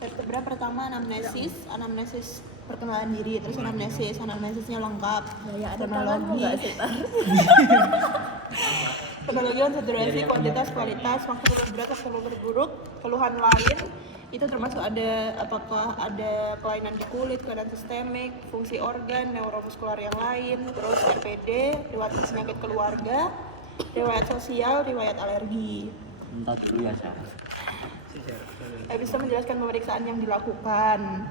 Vertebra pertama anamnesis perkenalan diri, terus anamnesisnya lengkap, kronologi, konsiderasi, kuantitas, kualitas, waktu berat, waktu berburuk, keluhan lain, itu termasuk ada apakah ada kelainan di kulit, kelainan sistemik, fungsi organ, neuromuskular yang lain, terus RPD, riwayat penyakit keluarga, riwayat sosial, riwayat alergi. Entar dulu ya, Sa. Bisa menjelaskan pemeriksaan yang dilakukan.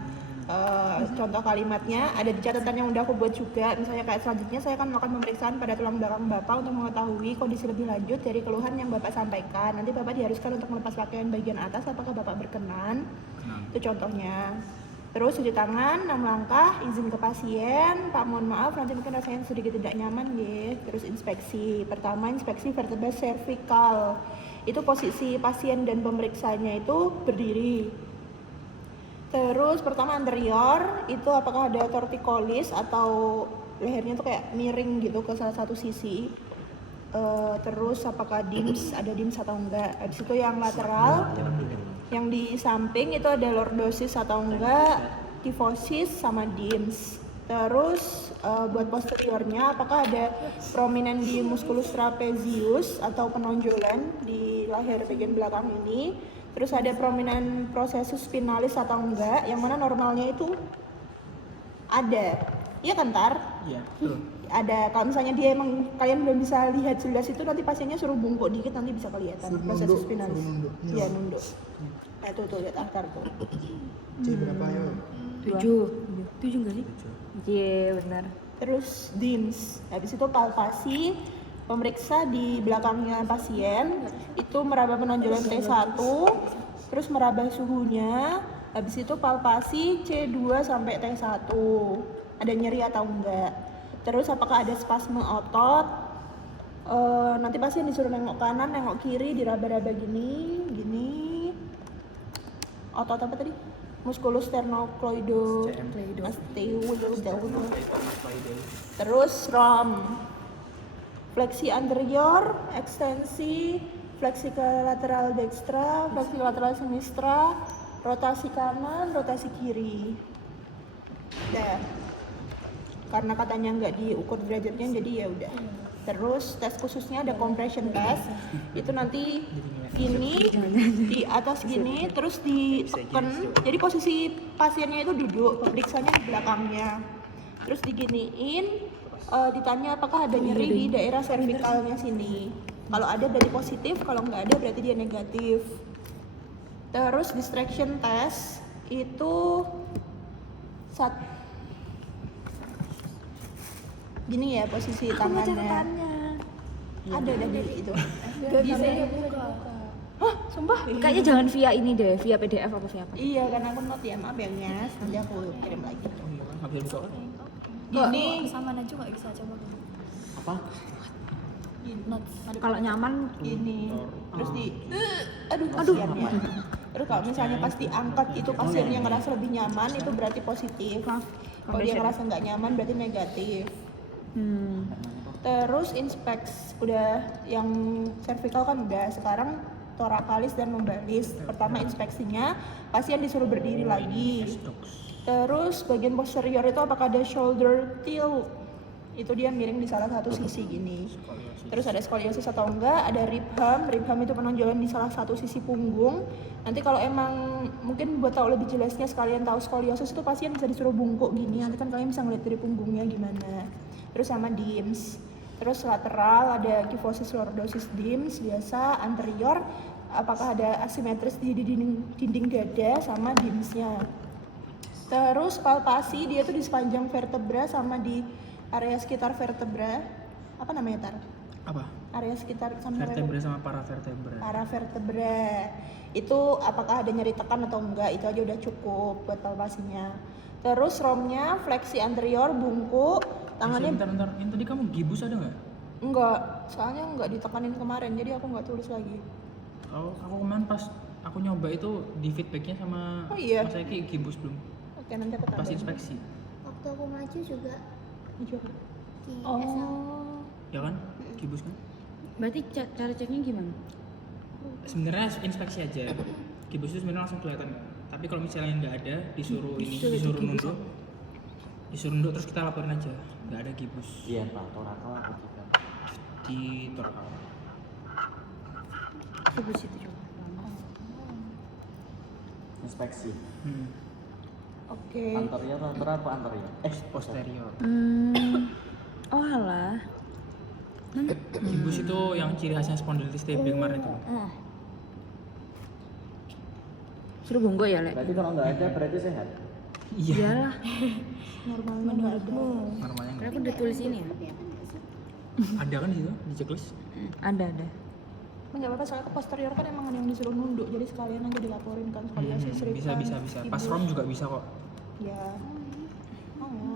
Contoh kalimatnya ada di catatan yang udah aku buat juga. Misalnya kayak selanjutnya saya akan melakukan pemeriksaan pada tulang belakang Bapak untuk mengetahui kondisi lebih lanjut dari keluhan yang Bapak sampaikan. Nanti Bapak diharuskan untuk melepas pakaian bagian atas, apakah Bapak berkenan? Itu contohnya. Terus cuci tangan, 6 langkah, izin ke pasien. Pak mohon maaf nanti mungkin rasanya sedikit tidak nyaman ya. Terus inspeksi. Pertama inspeksi vertebra cervical. Itu posisi pasien dan pemeriksanya itu berdiri. Terus pertama anterior, itu apakah ada torticollis atau lehernya tuh kayak miring gitu ke salah satu sisi. Terus apakah DIMS, ada DIMS atau enggak. Habis itu yang lateral, yang di samping itu ada lordosis atau enggak, kyphosis sama DIMS. Terus buat posteriornya apakah ada prominent di musculus trapezius atau penonjolan di leher bagian belakang ini. Terus ada prominent processus spinalis atau enggak, yang mana normalnya itu ada. Iya kan, Tar? Iya, betul. Ada. Kalau misalnya dia emang kalian belum bisa lihat jelas itu, nanti pasiennya suruh bungkuk dikit, nanti bisa kelihatan processus spinalis. Iya, nunduk. Nah, tuh lihat Tar tuh. C berapa ya? 7 enggak sih? Iya benar. Terus DIMS, habis itu palpasi, pemeriksa di belakangnya pasien, itu meraba penonjolan T1, terus meraba suhunya, habis itu palpasi C2 sampai T1, ada nyeri atau enggak. Terus apakah ada spasme otot, nanti pasien disuruh nengok kanan, nengok kiri, diraba-raba gini, otot apa tadi? Musculus sternocleidomastoideo. Terus ROM, fleksi anterior, ekstensi, fleksi ke lateral dextra, fleksi ke lateral sinistra, rotasi kanan, rotasi kiri. Udah. Karena katanya nggak diukur derajatnya, jadi ya udah. Terus tes khususnya ada compression test, itu nanti gini di atas gini, terus ditekan. Jadi posisi pasiennya itu duduk, pemeriksanya di belakangnya. Terus diginiin, ditanya apakah ada nyeri di daerah cervicalnya sini. Kalau ada berarti positif, kalau nggak ada berarti dia negatif. Terus distraction test itu gini ya posisi tangannya. Ada dari itu. Bisa buka. Hah, sumpah? Kayaknya jangan via ini deh, via PDF apa via apa? Iya, karena aku note ya, maaf ya Nyas. Nanti aku kirim lagi. Nggak bisa buka kan? Gini, sama Najwa nggak bisa coba Apa? notes. Kalau nyaman gini. Terus aduh pasiennya. Terus kalau misalnya pas diangkat itu pasiennya ngerasa lebih nyaman, itu berarti positif. Kalau dia ngerasa nggak nyaman berarti negatif. Terus inspeks udah yang cervical kan udah, sekarang torakalis dan lumbalis. Pertama inspeksinya pasien disuruh berdiri lagi. Terus bagian posterior itu apakah ada shoulder tilt, itu dia miring di salah satu sisi gini. Terus ada skoliosis atau enggak, ada rib ham itu penonjolan di salah satu sisi punggung. Nanti kalau emang mungkin buat tahu lebih jelasnya, sekalian tahu skoliosis itu pasien bisa disuruh bungkuk gini, nanti kan kalian bisa ngeliat dari punggungnya gimana. Terus sama DIMS. Terus lateral ada kyphosis lordosis DIMS biasa. Anterior apakah ada asimetris di dinding dada sama DIMS-nya. Terus palpasi dia tuh di sepanjang vertebra sama di area sekitar vertebra. Apa namanya, Tar? Apa? Area sekitar sama Vertebra sama paravertebra. paravertebra. Itu apakah ada nyeri tekan atau enggak, itu aja udah cukup buat palpasinya. Terus romnya fleksi anterior, bungkuk, tangannya Bentar. Yang tadi kamu gibus ada nggak? enggak, soalnya enggak ditekanin kemarin, jadi aku enggak tulis lagi. Kalau aku kemarin pas aku nyoba itu di feedbacknya sama Oh iya? Mas Eki gibus belum? Oke, nanti aku Pas tambahin. inspeksi. Waktu aku maju juga Maju. di SL. Oh, Ya kan? Gibus kan? berarti cara ceknya gimana? Sebenarnya inspeksi aja. Gibus itu sebenarnya langsung kelihatan. Tapi kalau misalnya nggak ada, disuruh nunduk terus kita laporin aja. Nggak ada gibus Iya Pak, torakal apa tidak? di torakal. Gibus itu juga. Inspeksi. Oke. Anterior atau apa anterior? Posterior. Oh alah. Gibus itu yang ciri khasnya spondylitis TB kemarin itu. Suruh bunggo ya, Lek? Berarti kalau nggak ada berarti sehat. Iya. Iyalah. Normalnya nggak ada. Normalnya Karena nggak aku udah tulis ini ya. Tapi apa nggak sih? ada kan di situ di checklist. Ada. Nggak apa-apa soalnya ke posterior kan emang ada yang disuruh nunduk, jadi sekalian aja dilaporin kan skoliosis, Bisa. Pas rom juga bisa kok. Ya. Oh ya.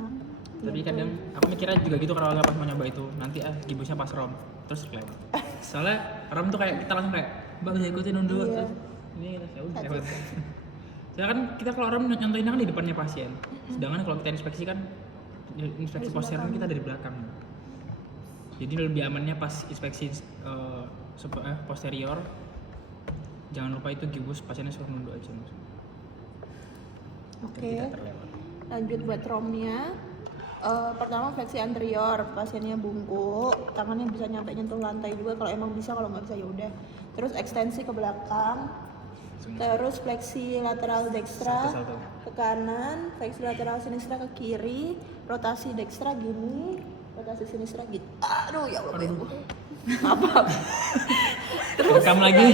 Tapi kadang aku mikirnya juga gitu kalau pas mau nyoba itu nanti gibusnya pas rom terus lewat. Soalnya rom tuh kayak kita langsung kayak mbak bisa ikutin nunduk Iya. terus ini kita ya udah lewat. Soalnya kan kita kalau rom nyontohin kan di depannya pasien. Sedangkan kalau kita inspeksi kan inspeksi posterior kita dari belakang. Jadi lebih amannya pas inspeksi posterior jangan lupa itu gibus pasiennya suruh nunduk aja. Oke. Tidak terlewat. Lanjut buat romnya. Pertama fleksi anterior, pasiennya bungkuk, tangannya bisa nyampe nyentuh lantai juga kalau emang bisa, kalau nggak bisa ya udah. Terus ekstensi ke belakang, terus fleksi lateral dextra Satu-satu. ke kanan, fleksi lateral sinistra ke kiri, rotasi dextra gini, rotasi sinistra gitu. Aduh ya Allah. ya Allah. Apa? Rekam lagi.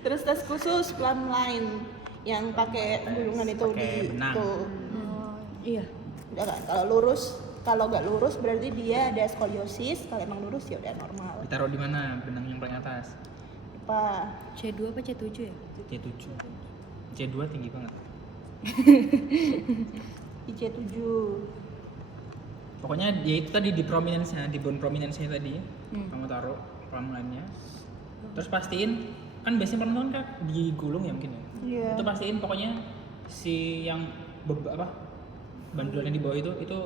Terus tes khusus plumb line yang pakai gulungan itu Pakai benang. tuh. Iya. Udah kan, kalau lurus, kalau nggak lurus berarti dia ada skoliosis, kalau emang lurus ya udah normal. Ditaruh di mana benang yang paling atas? Apa? C2 apa C7 ya? C7. C2 tinggi banget. Di C7. Pokoknya dia itu tadi di prominence-nya, di bone prominence-nya tadi. Kamu taruh pelan-pelannya. Terus pastiin kan biasanya pelan kan digulung ya mungkin ya. Iya. Itu pastiin pokoknya si yang bandulannya di bawah itu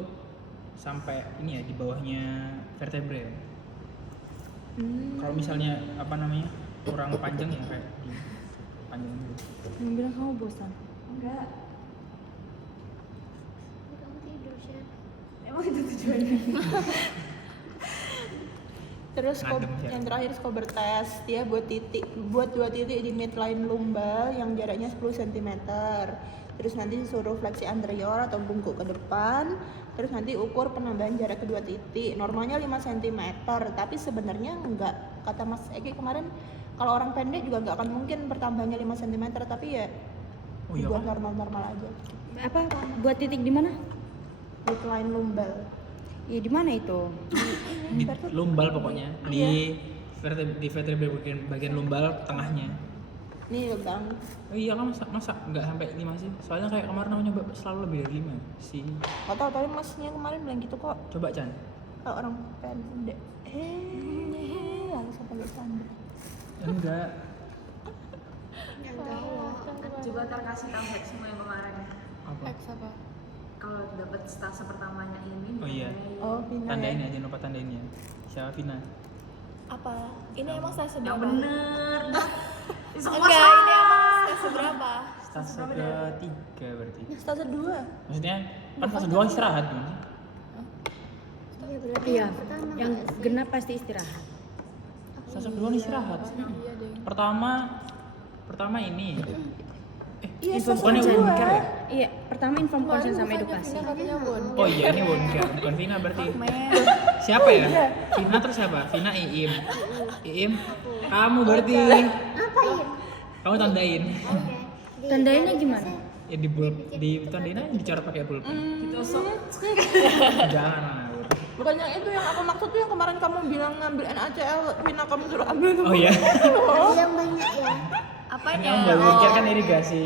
sampai ini ya di bawahnya vertebrae. Kalau misalnya kurang panjang ya kayak di panjang dulu. Yang bilang kamu bosan. Enggak. Kamu tidur sih. Emang itu tujuannya. Terus Ngadem, ya. yang terakhir scober test, dia buat 2 titik di midline lumbal yang jaraknya 10 cm. Terus nanti disuruh fleksi anterior atau bungkuk ke depan. Terus nanti ukur penambahan jarak kedua titik. Normalnya 5 cm, tapi sebenarnya enggak. Kata Mas Egi kemarin, kalau orang pendek juga nggak akan mungkin pertambahannya 5 cm, tapi ya Oh iya dibuat kan? normal-normal aja. Apa? Buat titik di mana? Midline lumbal. Iya di mana itu? Di lumbal pokoknya di vertebrae bagian lumbal tengahnya. Nih Bang, Oh iya kan masa nggak sampai 5 sih? Soalnya kayak kemarin aku nyoba selalu lebih dari 5 sih. nggak tahu tapi Masnya kemarin bilang gitu kok. Coba Chan. Kalau orang pendek langsung sampai bercanda. Enggak. Yang tahu loh. Coba ntar kasih tahu Hex semua yang kemarin. Apa? Apa? Kalau dapat stase pertamanya ini. Oh iya. Oh, Vina Tandain ya. ya, jangan lupa tandain ya. Siapa Vina? Apa? Ini emang stase Yang berapa? bener. Semua Enggak, salah. ini emang stase berapa? Stase ke-3 berarti. Stase 2. Maksudnya kan fase 2 istirahat kan? Iya berarti Iya. yang pertama Yang nggak sih? genap pasti istirahat. Fase 2 istirahat. Pertama ini. Iya, Info stase bukannya 2. wound care ya? Iya, pertama inform consent sama edukasi. Oh iya ini wound care, bukan Vina berarti. Siapa ya? Vina terus siapa? Vina Iim. Iim, kamu berarti. Ngapain? Kamu tandain. Oke. Tandainnya gimana? Ya di tandain aja dicoret pakai pulpen. Jangan. Bukan yang itu yang aku maksud tuh yang kemarin kamu bilang ngambil NaCl, Vina kamu suruh ambil tuh. Oh iya. Yang banyak ya. Apa Kan ya? kamu baru mikir kan irigasi.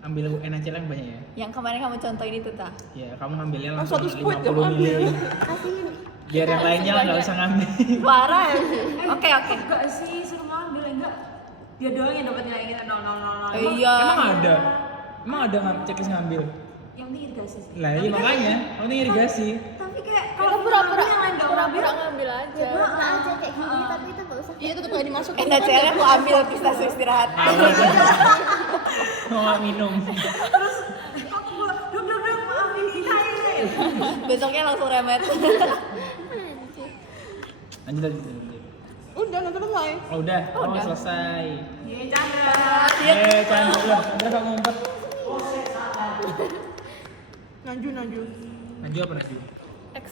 Ambil NaCl yang banyak ya. Yang kemarin kamu contohin itu ta? Ya kamu ngambilnya Oh, langsung 1 squid 50 kamu ambil. mili. Kasih ini. Biar yang lainnya lah nggak usah ngambil. Parah ya? Oke. Enggak sih, suruh ngambil enggak. Dia doang yang dapat nilai kita 0. Iya. Emang ada checklist ngambil? Yang penting irigasi sih. Lah iya makanya, kamu irigasi. Tapi kayak Kalau pura-pura yang lain enggak pura-pura ngambil aja. Pura-pura aja kayak gini, tapi itu nggak usah. Iya, tetap gak dimasukin. NaCl aku ambil pistasi istirahat. Mau nggak minum. terus kok gua duk maaf ini air. Besoknya langsung remet. Lanjut. Udah, nggak selesai. Oh udah, selesai. Iya, Chandra. Chandra gak ngumpet. Naju. Naju apa Naju?